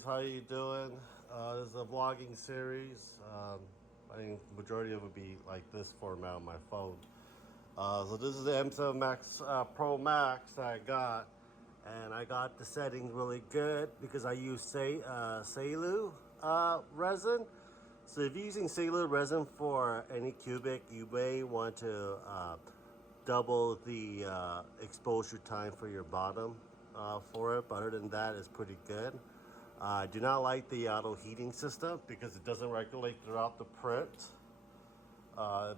guys, how you doing? This is a vlogging series. I think the majority of it would be like this format on my phone. So this is the M7 Max Pro Max that I got, and I got the settings really good because I use Seilu resin. So if you're using Seilu resin for any cubic, you may want to double the exposure time for your bottom for it. But other than that, it's pretty good. I do not like the auto heating system because it doesn't regulate throughout the print.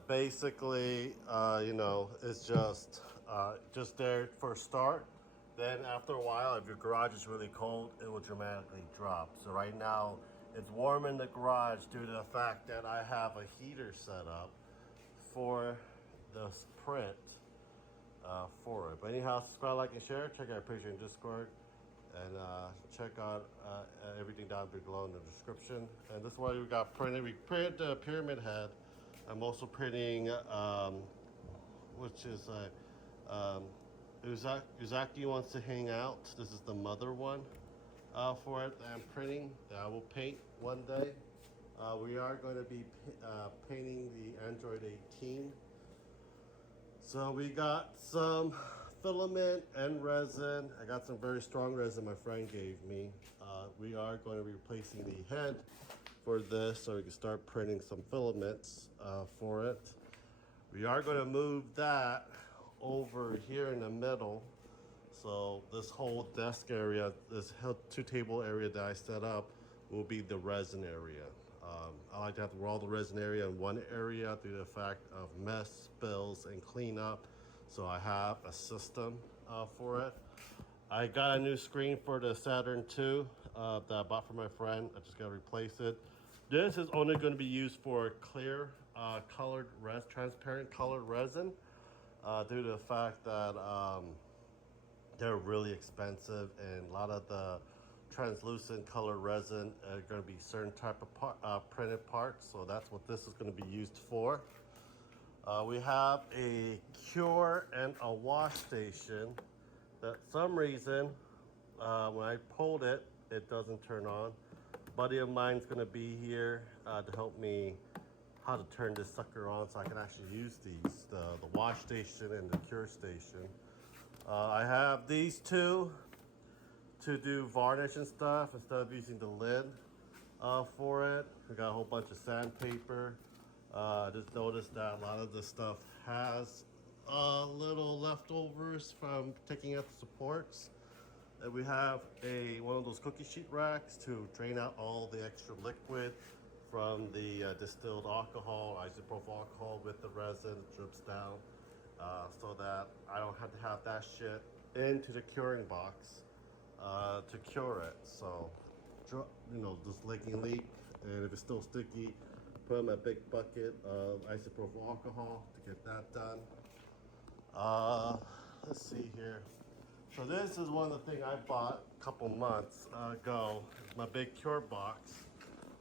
Basically, it's just there for a start. Then after a while, if your garage is really cold, it will dramatically drop. So right now, it's warm in the garage due to the fact that I have a heater set up for the print for it. But anyhow, subscribe, like, and share. Check out our picture in Discord. And check out everything down below in the description. And this is what we got printed. We printed the pyramid head. I'm also printing, which is Uzaki wants to hang out. This is the mother one for it that I'm printing that I will paint one day. We are going to be painting the Android 18. So we got some filament and resin. I got some very strong resin my friend gave me. We are going to be replacing the head for this so we can start printing some filaments for it. We are going to move that over here in the middle. So this whole desk area, this two table area that I set up will be the resin area. I like to have all the resin area in one area due to the fact of mess, spills, and cleanup. So I have a system for it. I got a new screen for the Saturn II that I bought for my friend. I just got to replace it. This is only going to be used for clear transparent colored resin due to the fact that they're really expensive, and a lot of the translucent colored resin are going to be certain type of printed parts. So that's what this is going to be used for. We have a cure and a wash station that some reason when I pulled it, it doesn't turn on. A buddy of mine's going to be here to help me how to turn this sucker on so I can actually use these, the wash station and the cure station. I have these two to do varnish and stuff instead of using the lid for it. We got a whole bunch of sandpaper. Just noticed that a lot of this stuff has little leftovers from taking out the supports. And we have one of those cookie sheet racks to drain out all the extra liquid from the distilled alcohol, isopropyl alcohol with the resin. It drips down so that I don't have to have that shit into the curing box to cure it. So, just leak, and if it's still sticky, put in a big bucket of isopropyl alcohol to get that done. Let's see here. So this is one of the things I bought a couple months ago. It's my big cure box.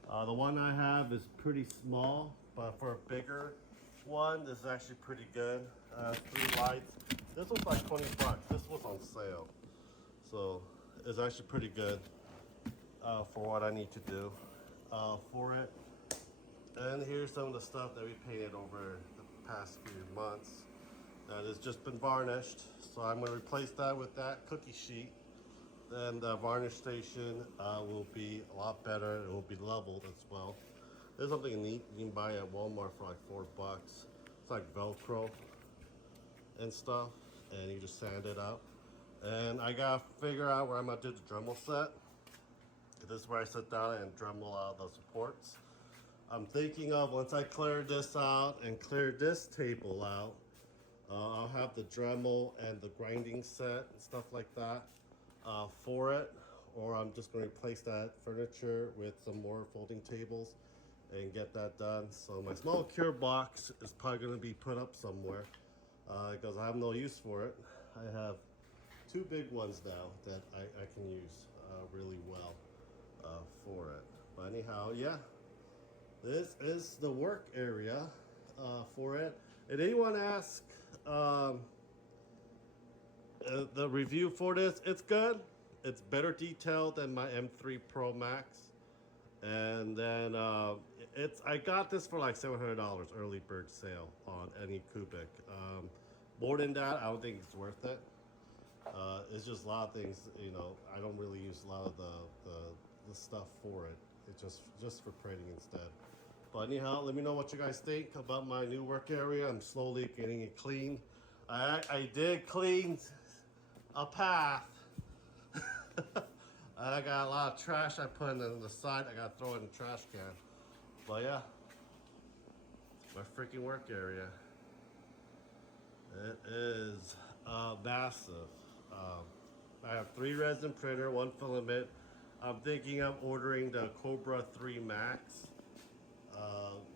The one I have is pretty small, but for a bigger one, this is actually pretty good. 3 lights. This was like 20 bucks. This was on sale. So it's actually pretty good for what I need to do for it. And here's some of the stuff that we painted over the past few months that has just been varnished. So I'm going to replace that with that cookie sheet. Then the varnish station will be a lot better. It will be leveled as well. There's something neat you can buy at Walmart for like $4. It's like Velcro and stuff, and you just sand it up. And I gotta figure out where I'm gonna do the Dremel set. This is where I sit down and Dremel out the supports. I'm thinking of once I clear this out and clear this table out, I'll have the Dremel and the grinding set and stuff like that for it. Or I'm just going to replace that furniture with some more folding tables and get that done. So my small cure box is probably going to be put up somewhere because I have no use for it. I have 2 big ones now that I can use really well for it. But anyhow, yeah, this is the work area for it. And anyone ask the review for this, it's good. it's better detailed than my M3 Pro Max. And then I got this for like $700 early bird sale on AnyCubic. More than that, I don't think it's worth it. It's just a lot of things, you know. I don't really use a lot of the stuff for it. It's just for printing instead. But anyhow, let me know what you guys think about my new work area. I'm slowly getting it clean. I did clean a path. I got a lot of trash I put on the side. I gotta throw it in the trash can. But yeah, my freaking work area. It is massive. I have 3 resin printer, 1 filament. I'm thinking of ordering the Cobra 3 Max,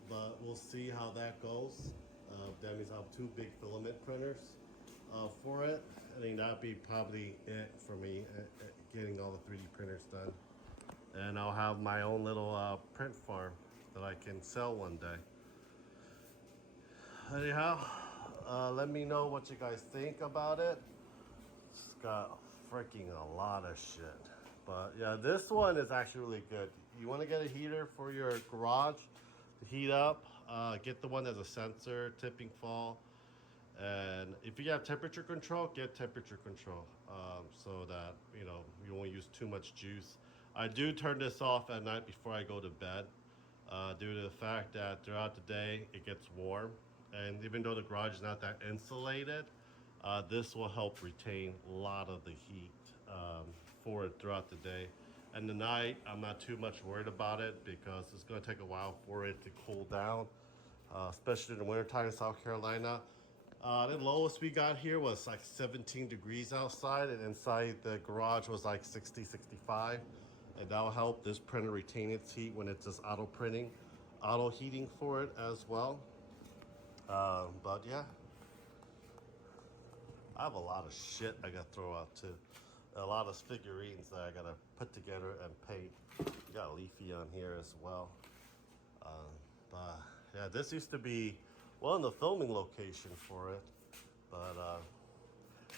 but we'll see how that goes. That means I'll have 2 big filament printers for it. I think that'd be probably it for me, getting all the 3D printers done. And I'll have my own little print farm that I can sell one day. Anyhow, let me know what you guys think about it. It's got freaking a lot of shit. But yeah, this one is actually really good. You want to get a heater for your garage to heat up, get the one that has a sensor, tipping fall. And if you have temperature control, get temperature control, so that you won't use too much juice. I do turn this off at night before I go to bed, due to the fact that throughout the day it gets warm, and even though the garage is not that insulated, this will help retain a lot of the heat for it throughout the day. And the night, I'm not too much worried about it because it's going to take a while for it to cool down, especially in the wintertime in South Carolina. The lowest we got here was like 17 degrees outside, and inside the garage was like 60, 65. And that'll help this printer retain its heat when it's just auto printing, auto heating for it as well. But yeah, I have a lot of shit I gotta throw out too. A lot of figurines that I gotta put together and paint. We got Leafy on here as well. But yeah, this used to be the filming location for it, but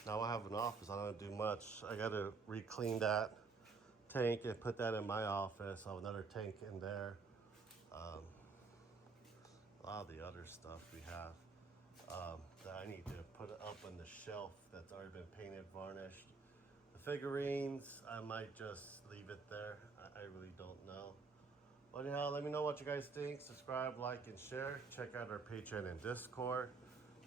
now I have an office. I don't do much. I gotta re-clean that tank and put that in my office. I have another tank in there. A lot of the other stuff we have that I need to put up on the shelf that's already been painted, varnished. The figurines, I might just leave it there. I really don't know. But anyhow, let me know what you guys think. Subscribe, like, and share. Check out our Patreon and Discord.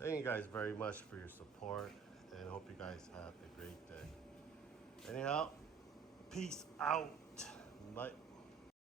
Thank you guys very much for your support, and hope you guys have a great day. Anyhow, peace out. Bye.